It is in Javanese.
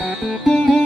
Thank you.